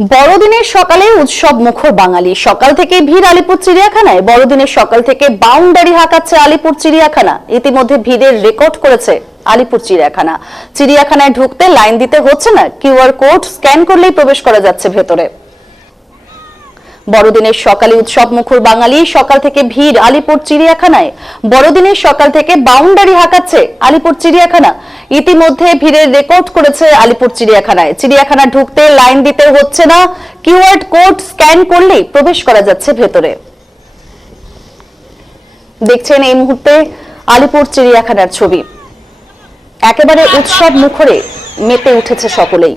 বড়দিনের সকালে উৎসব মুখর বাঙালি। সকাল থেকে ভিড় আলিপুর চিড়িয়াখানায়। বড়দিনের সকাল থেকে বাউন্ডারি হাঁকাচ্ছে আলিপুর চিড়িয়াখানা। ইতিমধ্যে ভিড়ের রেকর্ড করেছে আলিপুর চিড়িয়াখানা। চিড়িয়াখানায় ঢুকতে লাইন দিতে হচ্ছে না, কিউআর কোড স্ক্যান করলেই প্রবেশ করা যাচ্ছে ভেতরে। বড়দিনের সকালে উৎসব মুখর বাঙালি। সকাল থেকে ভিড় আলিপুর চিড়িয়াখানায়। বড়দিনের সকাল থেকে বাউন্ডারি হাঁকাচ্ছে আলিপুর চিড়িয়াখানা। ইতিমধ্যে ভিড়ের রেকর্ড করেছে আলিপুর চিড়িয়াখানায়। চিড়িয়াখানা ঢুকতে লাইন দিতে হচ্ছে না, কিউআর কোড স্ক্যান করলেই প্রবেশ করা যাচ্ছে ভেতরে। দেখছেন এই মুহূর্তে আলিপুর চিড়িয়াখানার ছবি। একেবারে উৎসব মুখরে মেতে উঠেছে সকলেই।